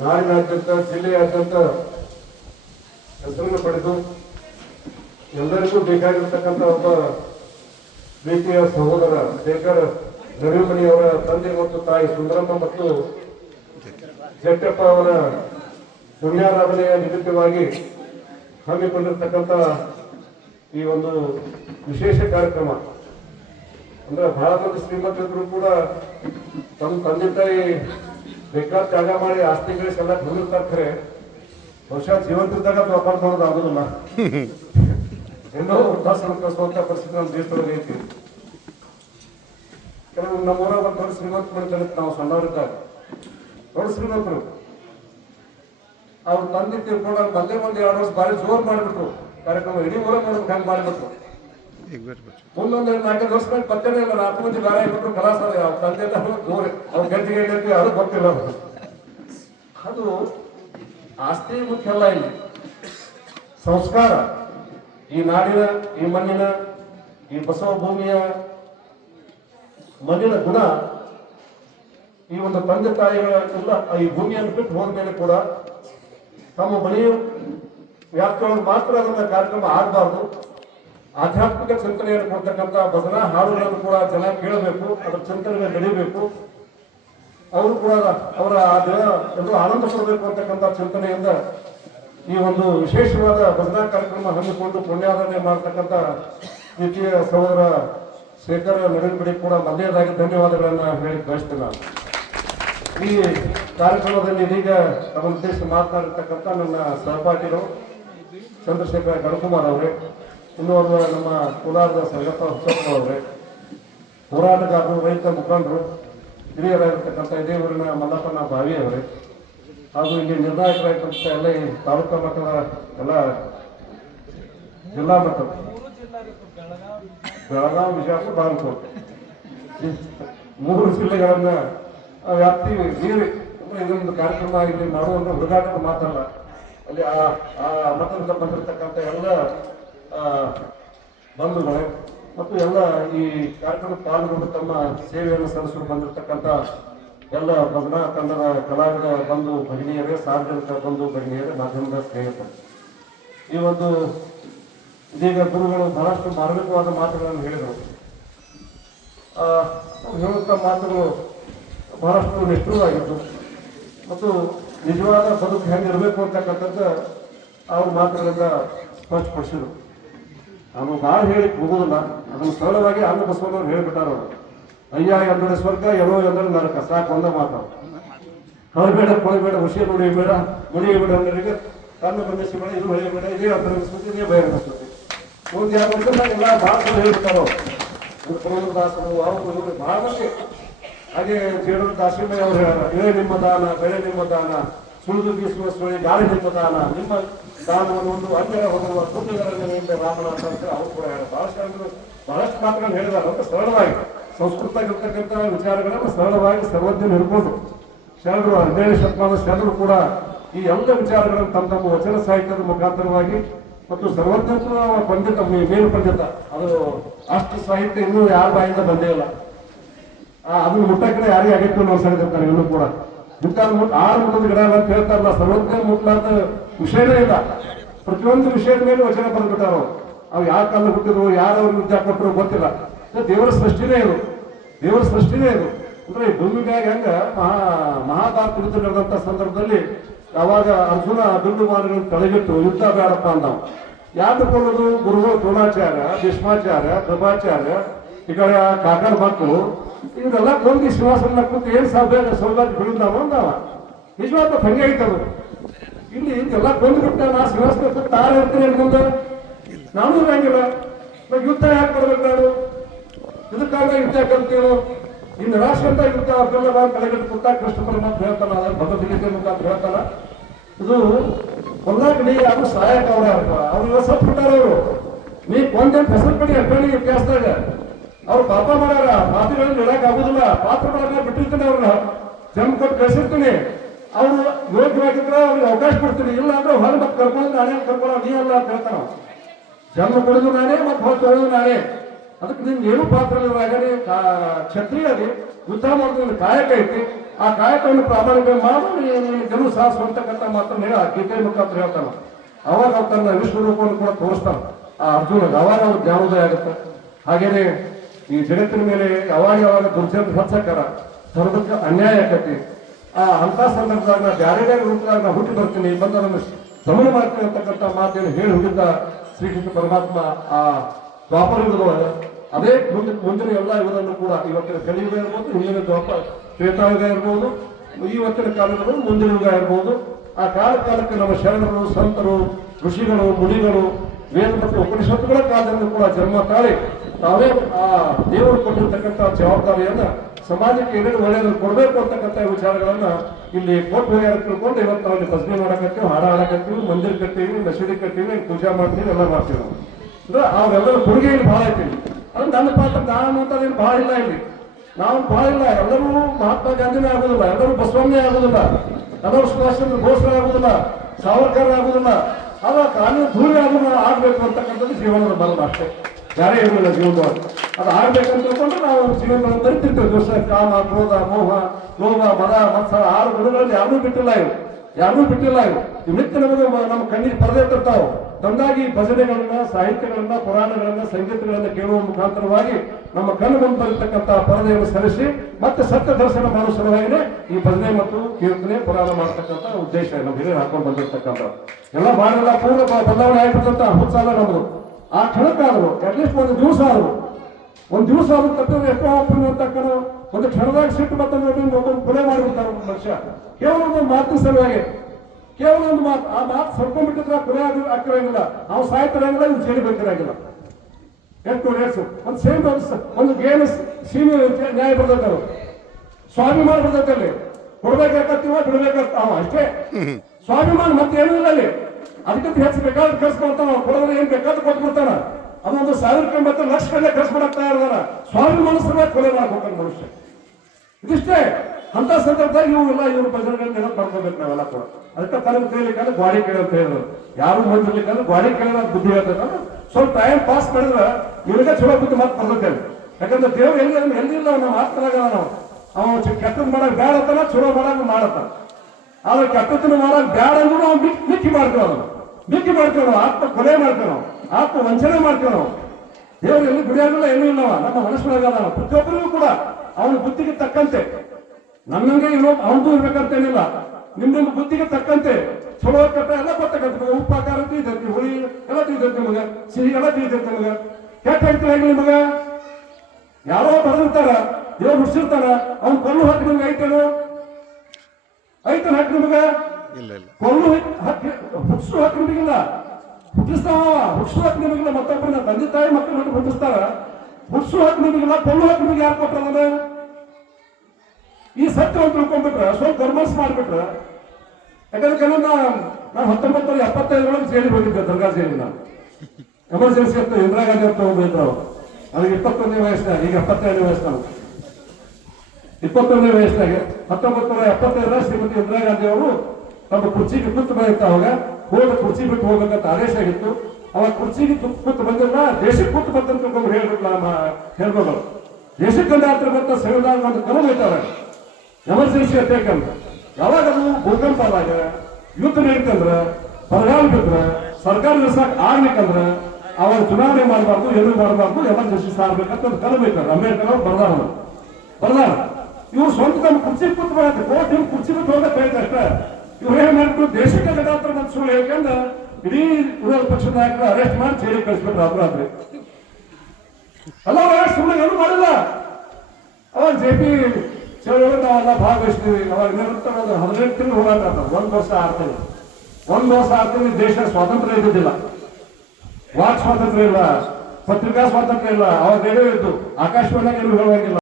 ನಾಡಿನಾದ್ಯಂತ ಜಿಲ್ಲೆಯಾದ್ಯಂತ ಹೆಸರನ್ನು ಪಡೆದು ಎಲ್ಲರಿಗೂ ಬೇಕಾಗಿರ್ತಕ್ಕಂಥ ಒಬ್ಬ ಪ್ರೀತಿಯ ಸಹೋದರ ಶೇಖರ್ ನರಿಮಣಿಯವರ ತಂದೆ ಮತ್ತು ತಾಯಿ ಸುಂದರಮ್ಮ ಮತ್ತು ಜಟ್ಟಪ್ಪ ಅವರ ಪುಣ್ಯಾರಾಧನೆಯ ನಿಮಿತ್ತವಾಗಿ ಹಮ್ಮಿಕೊಂಡಿರ್ತಕ್ಕಂಥ ಈ ಒಂದು ವಿಶೇಷ ಕಾರ್ಯಕ್ರಮ ಅಂದ್ರೆ ಬಹಳ ಮಂದಿ ಶ್ರೀಮಂತರು ಕೂಡ ತಮ್ಮ ತಂದೆ ತಾಯಿ ಬೇಕಾದ ತ್ಯಾಗ ಮಾಡಿ ಆಸ್ತಿ ಗಳಿಸೆಲ್ಲ ಬಂದಿರ್ತಾರೆ. ಬಹುಶಃ ಜೀವಂತಿದ್ದಾಗ ವ್ಯಾಪಾರ ಮಾಡೋದು ಆಗೋದಿಲ್ಲ. ಎಲ್ಲೋ ವೃದ್ಧಾಶ್ರಮ ಕಳಿಸುವಂತ ಪರಿಸ್ಥಿತಿ ನಮ್ಮ ದೇಶದೊಳಗೆ ಐತಿ. ಕೆಲವು ನಮ್ಮೂರಾಗ ಒಂದು ದೊಡ್ಡ ಶ್ರೀಮಂತ ಮಾಡಿದ್ದಾರೆ. ನಾವು ಸಣ್ಣವರಿದ್ದಾಗ ದೊಡ್ಡ ಶ್ರೀಮಂತರು ಅವ್ರ ತಂದೆ ತಿಳ್ಕೊಂಡ ಮೊದಲೇ ಒಂದು 2 ವರ್ಷ ಬಾರಿ ಜೋರ್ ಮಾಡಿಬಿಟ್ರು. ಕಾರ್ಯಕ್ರಮ ಇಡೀ ಊರ ಮಾಡೋದು ಹಂಗೆ ಮಾಡಿಬಿಟ್ರು. ಮುಂದೊಂದು 4 ವರ್ಷ ಮೇಲೆ ಪತ್ತನೇ ಇಲ್ಲ. 4 ಮಂದಿ ಬೇರೆ ಆಗಿಬಿಟ್ರು. ಕಲಾಸ ಅವ್ರ ತಂದೆ ಅವ್ರ ಗಂಟೆಗೆ ಏನೈತಿ ಅದು ಗೊತ್ತಿಲ್ಲ. ಅದು ಆಸ್ತಿ ಮುಖ್ಯ ಅಲ್ಲ. ಇಲ್ಲಿ ಸಂಸ್ಕಾರ, ಈ ನಾಡಿನ, ಈ ಮಣ್ಣಿನ, ಈ ಬಸವ ಭೂಮಿಯ ಮಣ್ಣಿನ ಗುಣ, ಈ ಒಂದು ತಂದೆ ತಾಯಿಗಳ ಈ ಭೂಮಿಯನ್ನು ಬಿಟ್ಟು ಹೋದ್ಮೇಲೆ ಕೂಡ ತಮ್ಮ ಮನೆಯ ವ್ಯಾಪ್ತಿಯೊಳಗೆ ಮಾತ್ರ ಅದನ್ನ ಕಾರ್ಯಕ್ರಮ ಆಗಬಾರ್ದು. ಆಧ್ಯಾತ್ಮಿಕ ಚಿಂತನೆಯನ್ನು ಕೊಡ್ತಕ್ಕಂಥ ಭಜನಾ ಹಾಡುಗಳನ್ನು ಕೂಡ ಜನ ಕೇಳಬೇಕು, ಅದರ ಚಿಂತನೆ ನಡೀಬೇಕು. ಅವರು ಕೂಡ ಅವರ ಎಲ್ಲರೂ ಆನಂದ ಪಡಬೇಕು ಅಂತಕ್ಕಂಥ ಚಿಂತನೆಯಿಂದ ಈ ಒಂದು ವಿಶೇಷವಾದ ಭಜನಾ ಕಾರ್ಯಕ್ರಮ ಹಮ್ಮಿಕೊಂಡು ಪುಣ್ಯಾರಾಧನೆ ಮಾಡತಕ್ಕಂಥ ಪ್ರೀತಿಯ ಸಹೋದರ ಶೇಖರ್ ನರೇಂದ್ರ ಕೂಡ ಮೊದಲನೇದಾಗಿ ಧನ್ಯವಾದಗಳನ್ನು ಹೇಳಿ ಬಯಸ್ತೇನೆ ನಾನು. ಈ ಕಾರ್ಯಕ್ರಮದಲ್ಲಿ ಇದೀಗ ತಮ್ಮ ಉದ್ದೇಶ ಮಾತನಾಡಿರ್ತಕ್ಕಂಥ ನನ್ನ ಸಹಪಾಠಿಗಳು ಚಂದ್ರಶೇಖರ ಗಣಕುಮಾರ್ ಅವರೇ, ಇನ್ನೋರ್ವ ನಮ್ಮ ಕೋಲಾರದ ಸಂಗಪ್ಪ ಹೊಸಪ್ಪ ಅವರೇ, ಹೋರಾಟಗಾರರು, ರೈತ ಮುಖಂಡರು, ಹಿರಿಯರಾಗಿರ್ತಕ್ಕಂಥ ಇದೇ ಊರಿನ ಮಲ್ಲಪ್ಪನ ಬಾವಿ ಅವರೇ, ಹಾಗೂ ಇಲ್ಲಿ ನಿರ್ಣಾಯಕರಾಗಿರ್ತಕ್ಕಂಥ ಎಲ್ಲ ಈ ತಾಲೂಕಾ ಮಟ್ಟದ ಎಲ್ಲ ಜಿಲ್ಲಾ ಮಟ್ಟದ ಬೆಳಗಾವಿ, ವಿಜಯಪುರ, ಬಾಗಲಕೋಟೆ 3 ಜಿಲ್ಲೆಗಳನ್ನ ವ್ಯಾಪ್ತಿ ಮೀರಿ ಇದೊಂದು ಕಾರ್ಯಕ್ರಮ ಇಲ್ಲಿ ಮಾಡುವಂತ ಹುಡುಗಾಟದ ಮಾತಲ್ಲ. ಅಲ್ಲಿ ಆ ಮತದಿಂದ ಬಂದಿರತಕ್ಕಂಥ ಎಲ್ಲ ಬಂಧುಗಳೇ ಮತ್ತು ಎಲ್ಲ ಈ ಕಾರ್ಯಕ್ರಮಕ್ಕೆ ಪಾಲ್ಗೊಂಡು ತಮ್ಮ ಸೇವೆಯನ್ನು ಸಲ್ಲಿಸಲು ಬಂದಿರತಕ್ಕಂಥ ಎಲ್ಲ ಭಜನಾ ತಂಡದ ಕಲಾವಿದ ಬಂಧು ಭಗಿನಿಯರೇ, ಸಾರ್ವಜನಿಕ ಬಂಧು ಭಗಿನಿಯರೇ, ಮಾಧ್ಯಮದ ಸ್ನೇಹಿತರು, ಈ ಒಂದು ಇದೀಗ ಗುರುಗಳು ಬಹಳಷ್ಟು ಮಾರ್ಮಿಕವಾದ ಮಾತುಗಳನ್ನು ಹೇಳಿದರು. ಹೇಳುವಂಥ ಮಾತುಗಳು ಬಹಳಷ್ಟು ನಿಷ್ಠುರವಾಗಿತ್ತು ಮತ್ತು ನಿಜವಾದ ಬದುಕು ಹೆಂಗಿರಬೇಕು ಅಂತಕ್ಕಂಥದ್ದು ಅವ್ರ ಮಾತುಗಳಿಂದ ಸ್ಪಷ್ಟಪಡಿಸಿದರು. ನಾನು ಭಾಳ ಹೇಳಿ ಹೋಗೋದಿಲ್ಲ, ಅದನ್ನು ಸರಳವಾಗಿ ಅನ್ನ ಬಸವಣ್ಣವ್ರು ಹೇಳಿಬಿಟ್ಟಾರ. ಅವರು ಅಯ್ಯ ಎಂದರೆ ಸ್ವರ್ಗ, ಎಲ್ಲೋ ಎಂದರೆ ನರಕ, ಸಾಕು ಒಂದ ಮಾತು. ಕಳಬೇಡ, ಕೊಳಬೇಡ, ಹುಷಿ ನುಡಿಯಬೇಡ, ಮುಡಿಯಬೇಡ ಅನ್ನೋರಿಗೆ ಕಣ್ಣು ಬಂಧಿಸಬೇಡ, ಇದು ಹೊಳೆಯಬೇಡ, ಇದೇ ಅಂತ ಅನಿಸ್ತದೆ, ಇದೇ ಭಯ ಅನಿಸ್ತದೆ. ಒಂದು 2 ವರ್ಷದಾಗ ಎಲ್ಲ ಭಾಳ ಹೇಳಿಬಿಟ್ಟಾರ. ಅವರು ಪುರಂದರದಾಸರು, ಅವರು ಇವರು ಭಾಳ ಮಂದಿ. ಹಾಗೆ ಜೇಡೂರು ದಾಸಿಮಯ್ಯ ಅವರು ಹೇಳಾರ, ಇಳೆ ನಿಮ್ಮ ದಾನ, ಬೆಳೆ ನಿಮ್ಮ ದಾನ, ಸುಳಿದು ಬೀಸುವ ಸುಳಿ ಗಾಳಿ ನಿಮ್ಮ ದಾನ, ನಿಮ್ಮ ದಾನವನ್ನು ಒಂದು ಅಂಜನ ಹೋಗುವ ಪುಣ್ಯಗಳಿಂದ ರಾಮನಾಥ ಅಂತ ಅವ್ರು ಕೂಡ ಹೇಳ. ಬಹಳಷ್ಟು ಮಾತುಗಳನ್ನು ಹೇಳಿದಾರೆ. ಅಂತ ಸರಳವಾಗಿ ಸಂಸ್ಕೃತವಾಗಿರ್ತಕ್ಕಂಥ ವಿಚಾರಗಳನ್ನು ಸರಳವಾಗಿ ಸರ್ವಜ್ಞರು ಹಿಡ್ಕೊಂಡು ಶರಣರು 17ನೇ ಶತಮಾನದ ಶರಣರು ಕೂಡ ಈ ಎಲ್ಲ ವಿಚಾರಗಳನ್ನು ತಮ್ಮ ತಮ್ಮ ವಚನ ಸಾಹಿತ್ಯದ ಮುಖಾಂತರವಾಗಿ ಮತ್ತು ಸರ್ವಜ್ಞತ್ವ ಪಂಡಿತ, ಮೇಲು ಪಂಡಿತ, ಅದು ಅಷ್ಟು ಸಾಹಿತ್ಯ ಇನ್ನೂ ಯಾರ ಬಾಯಿಂದ ಬಂದೇ ಇಲ್ಲ. ಅದನ್ನ ಮುಟ್ಟಕ್ಕೆ ಯಾರಿಗೆ ಆಗೈತೆ ನೋಡ್ಸಾಗಿರ್ತಾರೆ. ಇನ್ನೂ ಕೂಡ ಇಂಥ 6 ಮುಟ್ಟದ ಗಿಡ ಅಂತ ಹೇಳ್ತಾರಲ್ಲ, ಸರ್ವಜ್ಞ ಮುಟ್ಲಾದ ವಿಷಯನೇ ಇಲ್ಲ. ಪ್ರತಿಯೊಂದು ವಿಷಯದ ಮೇಲೆ ವಚನ ಬಂದ್ಬಿಟ್ಟಾರ. ಅವು ಯಾವ ಕಾಲ ಹುಟ್ಟಿದ್ರು, ಯಾರು ಅವ್ರಿಗೆ ವಿದ್ಯಾ ಕೊಟ್ಟರು ಗೊತ್ತಿಲ್ಲ. ದೇವರ ಸೃಷ್ಟಿನೇ ಇದು, ದೇವರ ಸೃಷ್ಟಿನೇ ಇದು. ಅಂದ್ರೆ ಈ ಭೂಮಿಗಾಗಿ ಹೆಂಗ ಮಹಾಭಾರತ ಯುದ್ಧ ನಡೆದಂತ ಸಂದರ್ಭದಲ್ಲಿ ಅವಾಗ ಅರ್ಜುನ ಬಿಲ್ಲು ಮಾರ್ಗಗಳನ್ನು ತಡೆಗಿಟ್ಟು ಯುದ್ಧ ಬೇಡಪ್ಪ ಅಂದವು. ಯಾರು ಕೊಡೋದು? ಗುರುಗಳು ದ್ರೋಣಾಚಾರ್ಯ, ಭೀಷ್ಮಾಚಾರ್ಯ, ಕೃಪಾಚಾರ್ಯ, ಈ ಕಡೆ ಕಾಕನ ಮಕ್ಕಳು, ಇವರೆಲ್ಲ ಕೊಂದಿ ಶ್ರೀನಿವಾಸನ ಕೂತು ಏನ್ ಸೌಭಾಗ್ಯ ಬಿಡುದಾವ ಅಂದವ. ನಿಜವಾದ ಹಂಗೆ ಐತದು. ಇಲ್ಲಿ ಎಲ್ಲ ಕೊಂದು ಬಿಟ್ಟ ನಾ ಶ್ರೀನಿವಾಸನ ತಾರ ಇರ್ತೀನಿ ಮುಂದೆ ನಾನು ಇರಂಗಿಲ್ಲ. ಯುದ್ಧ ಯಾಕೆ ಕೊಡ್ಬೇಕು? ನಾನು ಇದಕ್ಕಾಗ ಯುದ್ಧ ಕಲ್ತೀನೋ ಇನ್ನು ರಾಷ್ಟ್ರ ಯುದ್ಧ ಅದೆಲ್ಲ ಕಳೆಗಟ್ಟು ಕೊಟ್ಟ ಕೃಷ್ಣ ಪರಮಾತ್ಮ ಹೇಳ್ತಾನ, ಭಗವದ್ಗೀತೆ ಮುಖಾಂತರ ಹೇಳ್ತಾನ. ಇದು ಹೊಲ್ಲಾಗಡಿ ಅದು ಸಹಾಯಕ ಅವ್ರು ಸತ್ ಬಿಟ್ಟಾರ. ಅವರು ನೀ ಒಂದೇನು ಹೆಸರು ಪಡಿ ಅಡ್ಡಾಡಿ ಇತಿಹಾಸದಾಗ ಅವ್ರು ಪಾಪ ಮಾಡ್ಯಾರ. ಪಾಪಿಗಳನ್ನು ಇಡಕ್ ಆಗುದಿಲ್ಲ. ಪಾತ್ರಗಳನ್ನ ಬಿಟ್ಟಿರ್ತೀನಿ, ಅವ್ರನ್ನ ಜನ್ಮ ಕೊಟ್ಟು ಕಳಿಸಿರ್ತೀನಿ. ಅವ್ರು ಯೋಗ್ಯವಾಗಿದ್ರೆ ಅವ್ರಿಗೆ ಅವಕಾಶ ಕೊಡ್ತೀನಿ, ಇಲ್ಲ ಅಂದ್ರೆ ಹೊರ ಮತ್ತೆ ಕರ್ಕೊಂಡು ನಾನೇ ಕರ್ಕೊಳ್ಳೋ ನೀ ಅಲ್ಲ ಅಂತ ಹೇಳ್ತಾನ. ಜನ್ಮ ಕೊಡೋದು ನಾನೇ, ಮತ್ತೆ ಹೊರ ತೊಗೊಳ್ಳೋದು ನಾನೇ. ಅದಕ್ಕೆ ನಿಮ್ಗೆ ಏನು ಪಾತ್ರ ಇದ್ರಾಗ ಕ್ಷತ್ರಿಯರಿ ಯುದ್ಧ ಮಾಡೋದ್ರಿಂದ ಕಾಯಕ ಐತಿ. ಆ ಕಾಯಕವನ್ನು ಪ್ರಾಮಾಣಿಕ ಮಾಡಿ ನೀನು ಗೆಲುವು ಸಾಹಸ ಅಂತಕ್ಕಂಥ ಮಾತನ್ನು ಹೇಳಿ ಆ ಗೀತೆ ಮುಖಾಂತರ ಹೇಳ್ತಾನ. ಅವಾಗ ಅವ್ರು ತನ್ನ ವಿಶ್ವರೂಪವನ್ನು ಕೂಡ ತೋರಿಸ್ತಾನ ಆ ಅರ್ಜುನಿಗೆ. ಅವಾಗ ಅವ್ರು ಜ್ಞಾನೋದಯ ಆಗುತ್ತೆ. ಹಾಗೇನೆ ಈ ಜಗತ್ತಿನ ಮೇಲೆ ಯಾವಾಗ ದುರ್ಜನ ಹಚ್ಚಕ್ಕಾರ ಧರ್ಮಕ್ಕೆ ಅನ್ಯಾಯ ಆಕತಿ. ಅಂತ ಸಂದರ್ಭದಾಗ ನಾ ಬ್ಯಾರೆ ರೂಪದಾಗ ನಾ ಹುಟ್ಟಿ ಬರ್ತೀನಿ, ಬಂದ ನನ್ನ ದಮನ ಮಾಡ್ತೀನಿ ಅಂತಕ್ಕಂಥ ಮಾತೇನು ಹೇಳಿ ಹುಟ್ಟಿದ್ದ ಶ್ರೀಕೃಷ್ಣ ಪರಮಾತ್ಮ ಆ ದ್ವಾಪರಯುಗದೊಳಗೆ ಅದೇ ಮುಂದಿನ ಎಲ್ಲ ಯುಗದಲ್ಲೂ ಕೂಡ ಇವತ್ತಿನ ಕಲಿಯುಗ ಇರ್ಬೋದು, ಹಿಂದಿನ ತ್ರೇತಾಯುಗ ಇರ್ಬೋದು, ಇವತ್ತಿನ ಕಾಲಗಳು ಮುಂದಿನ ಯುಗ ಇರ್ಬೋದು. ಆ ಕಾಲಕ್ಕೆ ನಮ್ಮ ಶರಣರು, ಸಂತರು, ಋಷಿಗಳು, ಮುನಿಗಳು, ವೇದ ಮತ್ತು ಉಪನಿಷತ್ತುಗಳ ಕಾಲದಲ್ಲಿ ಕೂಡ ಜನ್ಮ ತಾಳಿ ತಾವೇ ಆ ದೇವರು ಕೊಟ್ಟಿರ್ತಕ್ಕಂಥ ಜವಾಬ್ದಾರಿಯನ್ನ ಸಮಾಜಕ್ಕೆ ಏನೇನು ಒಳ್ಳೆಯದನ್ನು ಕೊಡಬೇಕು ಅಂತಕ್ಕಂಥ ವಿಚಾರಗಳನ್ನ ಇಲ್ಲಿ ಕೊಟ್ಟು ಹೋಗಿ ತಿಳ್ಕೊಂಡು ಇವತ್ತು ನಾವು ಇಲ್ಲಿ ಭಜನೆ ಮಾಡಕತ್ತೀವಿ, ಹಾಡ ಹಾಡಕತ್ತೀವಿ, ಮಂದಿರ ಕಟ್ತೀವಿ, ಮಸೀದಿ ಕಟ್ತೀವಿ, ಪೂಜಾ ಮಾಡ್ತೀವಿ, ಎಲ್ಲ ಮಾಡ್ತೀವಿ ನಾವು. ಅಂದ್ರೆ ಅವೆಲ್ಲರ ಕೊಡುಗೆ ಇಲ್ಲಿ ಬಹಳ ಐತಿ. ಅಂದ್ರೆ ನನ್ನ ಪಾತ್ರ ನಾನು ಅಂತದೇನು ಬಹಳ ಇಲ್ಲ ಇಲ್ಲಿ. ನಾವು ಬಹಳ ಇಲ್ಲ. ಎಲ್ಲರೂ ಮಹಾತ್ಮ ಗಾಂಧಿನೇ ಆಗುದಿಲ್ಲ, ಎಲ್ಲರೂ ಬಸವಣ್ಣೇ ಆಗುದಿಲ್ಲ, ಎಲ್ಲರೂ ಸುಭಾಷ್ ಚಂದ್ರ ಬೋಸ್ ಆಗುದಿಲ್ಲ, ಸಾವರ್ಕರ್ ಆಗುದಿಲ್ಲ. ಆಗ ಕಾನೂನು ಧೂಳಿ ಆದ್ರೂ ಆಗ್ಬೇಕು ಅಂತಕ್ಕಂಥದ್ದು ಜೀವನದ ಬರೋದು ಅಷ್ಟೇ, ಯಾರೇ ಇರಲಿಲ್ಲ ಜೀವನದೊಳಗೆ. ಅದು ಆಗ್ಬೇಕಂತ ತಿಳ್ಕೊಂಡು ನಾವು ಜೀವನಗಳನ್ನು ಬರಿತಿರ್ತೇವೆ. ದೋಷ, ಕಾಮ, ಕ್ರೋಧ, ಮೋಹ, ಲೋಭ, ಮದ, ಮತ್ಸರ 6 ಗುಣಗಳಲ್ಲಿ ಯಾರನ್ನೂ ಬಿಟ್ಟಿಲ್ಲ ಇವು, ಯಾರನ್ನೂ ಬಿಟ್ಟಿಲ್ಲ ಇವು. ನಿಮಿತ್ತ ನಮಗೆ ನಮ್ಮ ಕಣ್ಣಿಗೆ ಪರದೆ ತರ್ತಾವೆ. ತಂದಾಗಿ ಭಜನೆಗಳನ್ನ, ಸಾಹಿತ್ಯಗಳನ್ನ, ಪುರಾಣಗಳನ್ನ, ಸಂಗೀತಗಳನ್ನ ಕೇಳುವ ಮುಖಾಂತರವಾಗಿ ನಮ್ಮ ಕಣ್ಣು ಮುಂದೆ ಬರತಕ್ಕಂಥ ಪರದೆಯನ್ನು ಸರಿಸಿ ಮತ್ತೆ ಸತ್ಯ ದರ್ಶನ ಮಾಡುವ ಸಲುವಾಗಿನೇ ಈ ಭಜನೆ ಮತ್ತು ಕೀರ್ತನೆ, ಪುರಾಣ ಮಾಡತಕ್ಕಂಥ ಉದ್ದೇಶ ನಮ್ಮ ಹಿರಿಯರು ಹಾಕೊಂಡು ಬಂದಿರ್ತಕ್ಕಂಥ ಎಲ್ಲ ಬಾಳೆಲ್ಲ ಪೂರ್ವ ಬದಲಾವಣೆ ಆಗಿರ್ತಕ್ಕಂಥ ಹುತ್ಸಾಲ ನಮ್ಮದು. ಆ ಕ್ಷಣಕ್ಕಾದ್ರು ಅಟ್ಲೀಸ್ಟ್ ಒಂದು ದಿವಸ ಆದ್ರೂ ತಪ್ಪಿದ್ರೆ ಎಷ್ಟೋ ಅಂತಕ್ಕನು ಒಂದು ಕ್ಷಣದಾಗ ಸಿಟ್ಟು ಮತ್ತೊಂದು ಒಬ್ಬೊಂದು ಕೊಲೆ ಮಾಡಿಬಿಡ್ತಾರೆ ಮನುಷ್ಯ ಕೇವಲ ಒಂದು ಮಾತಿನ ಸಲುವಾಗಿ. ಕೇವಲ ಒಂದು ಮಾತು, ಆ ಮಾತು ಸರ್ಕೊಂಡ್ಬಿಟ್ಟಿದ್ರೆ ಕೊಲೆ ಆಗ್ತಿರಂಗಿಲ್ಲ, ನಾವು ಸಾಯ್ತಿರಂಗಿಲ್ಲ, ಇವ್ರು ಜೈಲಿ ಬೇಕಿರಂಗಿಲ್ಲ. ಎಷ್ಟು ರೇಟ್ಸು ಒಂದು ಸೇಮ್ ಒಂದು ಗೇಮ್ ಸೀಮೆ ನ್ಯಾಯ ಬರ್ತೈತೆ, ಸ್ವಾಭಿಮಾನ ಬರ್ತೈತೆ. ಅಲ್ಲಿ ಕೊಡ್ಬೇಕಾಗ್ತೀವ, ಬಿಡ್ಬೇಕಾಗ್ತಾವ ಅಷ್ಟೇ. ಸ್ವಾಭಿಮಾನ ಮತ್ತೆ ಏನೂ ಇಲ್ಲ ಅಲ್ಲಿ. ಅದಕ್ಕಿಂತ ಹೆಚ್ಚು ಬೇಕಾದ್ರೆ ಖರ್ಚು ಮಾಡ್ತಾನ, ಕೊಡೋದ್ರೆ ಏನ್ ಬೇಕಾದ್ರೆ ಕೊಟ್ಬಿಡ್ತಾನ. ಅದೊಂದು 1000 ಕಂಬತ್ತು ಲಕ್ಷ ಕಡೆ ಖರ್ಚು ಮಾಡಕ್ತಾ ಇರೋದಾರ. ಸ್ವಾಭಿಮಾನ ಸಲುವಾಗಿ ಕೊಲೆ ಮಾಡ್ಬೇಕು ಮನುಷ್ಯ. ಇದಿಷ್ಟೇ. ಅಂತ ಸಂದರ್ಭದಾಗ ಇವ್ರು ಭಜನೆಗಳನ್ನೆಲ್ಲ ಬರ್ಕೋಬೇಕು ನಾವೆಲ್ಲ ಕೂಡ. ಅದಕ್ಕೆ ತನಗೆ ಕೇಳಲಿಕ್ಕೆ ಗಾಡಿ ಕೇಳಿ ಅಂತ ಹೇಳಿದ್ರು. ಯಾರು ಬಂದಿರ್ಲಿಕ್ಕೆ ಗಾಡಿ ಕೇಳಿದ ಬುದ್ಧಿ ಹೇಳ್ತಾರೆ. ಸ್ವಲ್ಪ ಟೈಮ್ ಪಾಸ್ ಮಾಡಿದ್ರೆ ಇವ್ರಿಗೆ ಚಲೋ ಬುದ್ಧಿ ಮಾತು ಬರ್ತೇವೆ. ಯಾಕಂದ್ರೆ ದೇವ್ರು ಎಲ್ಲಿಲ್ಲ ನಮ್ಮ ಮಾತನಾಗ ನಾವು ಅವನು ಕೆಟ್ಟದ್ ಮಾಡಕ್ ಬ್ಯಾಡ ಅಂತಾನ, ಚಲೋ ಮಾಡಕ್ ಮಾಡತ್ತ. ಆದ್ರೆ ಕೆಟ್ಟದನ್ನ ಮಾಡಕ್ ಬ್ಯಾಡ ಅಂದ್ರೂ ನಾವು ಮಿಕ್ಕಿ ಮಾಡ್ತೇವೆ. ನಾವು ಆತ್ಮ ಕೊಲೆ ಮಾಡ್ತೇವೆ, ನಾವು ಆತ್ಮ ವಂಚನೆ ಮಾಡ್ತೇವೆ. ನಾವು ದೇವ್ರು ಎಲ್ಲಿ ಗುಡಿಯಾಗಲ್ಲ, ಏನೂ ಇಲ್ಲವ, ನಮ್ಮ ಮನಸ್ಸಿನಾಗ ಪ್ರತಿಯೊಬ್ಬರಿಗೂ ಕೂಡ ಅವನ ಬುದ್ಧಿಗೆ ತಕ್ಕಂತೆ, ನನ್ನಂಗೆ ಅವನದು ಇರ್ಬೇಕಂತೇನಿಲ್ಲ, ನಿಮ್ದೊಂದು ಬುದ್ಧಿಗೆ ತಕ್ಕಂತೆ ಚಲೋ ಕೆಟ್ಟ ಎಲ್ಲ ಗೊತ್ತಾಗತ್ತೆ. ಉಪ್ಪು ಆಕಾರ ತಿಳಿದೈತಿ, ಹುಳಿ ಎಲ್ಲ ತಿಳಿದೈತಿ ನಿಮಗ, ಸಿಹಿ ಎಲ್ಲ ತಿಳಿದೈತಿ ನಿಮಗ. ಕೆಟ್ಟ ಹೇಳ್ತೀವಿ ನಿಮಗ. ಯಾರೋ ಬರೆದಿರ್ತಾರ, ದೇವ್ರು ಹುಡ್ಸಿರ್ತಾರ, ಅವ್ನು ಕೊಳ್ಳು ಹಾಕಿ ನಿಮ್ಗೆ ಐತೇನು? ಐತನ ಹಾಕಿ ನಿಮಗ? ಕೊಳ್ಳು ಹಾಕಿ ಹುಡ್ಸು ಹಾಕಿ ನಿಮಗಿಲ್ಲ. ಹುಟ್ಟಿಸ್ತಾವ, ಹುಡ್ಸು ಹಾಕಿ ನಿಮಗಿಲ್ಲ. ಮತ್ತೊಬ್ಬರನ್ನ ತಂದೆ ತಾಯಿ ಮಕ್ಕಳು ಹುಟ್ಟಿಸ್ತಾರ, ಹುಡ್ಸು ಹಾಕಿ ನಿಮಗಿಲ್ಲ, ಕೊಳ್ಳು ಹಾಕಿ ನಿಮಗೆ ಯಾರು ಕೊಟ್ಟದ? ಈ ಸತ್ಯವನ್ನು ತಿಳ್ಕೊಂಡ್ಬಿಟ್ರೆ, ಸ್ವಲ್ಪ ಗರ್ಮಸ್ ಮಾಡ್ಬಿಟ್ರೆ. ಯಾಕಂದ್ರೆ ನಾನು 1975 ಜೈಲಿಗೆ ಹೋಗಿದ್ದೆ, ದರ್ಗಾ ಜೈಲಿನ. ಎಮರ್ಜೆನ್ಸಿ ಅಂತ ಇಂದಿರಾ ಗಾಂಧಿ ಅಂತ ಹೋಗಿದ್ರು. ನನಗೆ 21ನೇ ವಯಸ್ಸಿನಾಗ, ಈಗ 72ನೇ ವಯಸ್ಸಿನಾಗ, 21ನೇ ವಯಸ್ಸಿನಾಗೆ 1975 ಶ್ರೀಮತಿ ಇಂದಿರಾ ಗಾಂಧಿ ಅವರು ತಮ್ಮ ಕುರ್ಚಿಗೆ ಕೂತು ಬಂದಿತ್ತ. ಅವಾಗ ಕುರ್ಚಿ ಬಿಟ್ಟು ಹೋಗ್ಬೇಕಂತ ಆದೇಶ ಆಗಿತ್ತು. ಅವಾಗ ಕುರ್ಚಿಗೆ ಕೂತು ಬಂದಿಲ್ಲ, ದೇಶಕ್ಕೆ ಕೂತು ಬಂದಂತ ಹೇಳ್ಬಿಟ್ಲ ಹೇಳ್ಬೋದು. ದೇಶಕ್ಕೆ ಕಂಡ ಹತ್ರ ಬಂತ ಸಂವಿಧಾನ ಒಂದು ಕರು ಬೈತಾರೆ, ಎಮರ್ಜೆನ್ಸಿ ಅಟ್ಯಾಕ್. ಯಾವಾಗ ಅದು ಭೂಕಂಪ ಆದಾಗ, ಯುದ್ಧ ನಡೀತಂದ್ರ, ಬರಗಾಲ ಬಿದ್ರ, ಸರ್ಕಾರ ನಿಲ್ಸಕ್ ಆಗ್ಲಿಕ್ಕಂದ್ರ ಅವಾಗ ಚುನಾವಣೆ ಮಾಡಬಾರ್ದು, ಏನು ಮಾಡಬಾರ್ದು, ಎಮರ್ಜೆನ್ಸಿ ಸಾರ್ಬೇಕಂತ ಒಂದು ಕರು ಬೈತಾರೆ. ಅಂಬೇಡ್ಕರ್ ಅವ್ರು ಬರ್ದಾರ. ಇವ್ರು ಸ್ವಂತ ನಮ್ಮ ಕುರ್ಚಿ ಕೂತು ಬರತ್ತೆ, ಕೋರ್ಟ್ ಇವ್ರು ಕುರ್ಚಿ ಬಿಟ್ಟು ಹೋಗತ್ತೆ ಹೇಳ್ತಾರೆ ಅಷ್ಟೇ. ಇವ್ರು ಏನ್ ಮಾಡ್ಬಿಟ್ಟು ದೇಶಕ್ಕೆ ಗಡಾತ್ರ ಬಂದು ಸುಳ್ಳು ಹೇಳ್ಕೊಂಡು ಇಡೀ ವಿರೋಧ ಪಕ್ಷದ ನಾಯಕರು ಅರೆಸ್ಟ್ ಮಾಡಿ ಜೈಲಿಗೆ ಕಳಿಸ್ಬಿಟ್ರು ರಾತ್ರಿ. ಅಲ್ಲ ಸುಮ್ಮನೆ ಏನು ಮಾಡಿಲ್ಲ. ಅವಾಗ JP ಚಳವಳಿ ನಾವೆಲ್ಲ ಭಾಗವಹಿಸ್ತೀವಿ. ಅವಾಗ ನಿರಂತರ 18 ತಿಂಗಳು ಹೋರಾಟ ಆಗ್ತದೆ. 1 ವರ್ಷ 6 ತಿಂಗಳು ದೇಶ ಸ್ವಾತಂತ್ರ್ಯ ಇದ್ದಿದ್ದಿಲ್ಲ, ವಾಕ್ ಸ್ವಾತಂತ್ರ್ಯ ಇಲ್ಲ, ಪತ್ರಿಕಾ ಸ್ವಾತಂತ್ರ್ಯ ಇಲ್ಲ. ಅವಾಗ ರೇಡಿಯೋ ಇದ್ದು, ಆಕಾಶವಾಣಿಯಾಗ ಏನು ಹೇಳುವಂಗಿಲ್ಲ.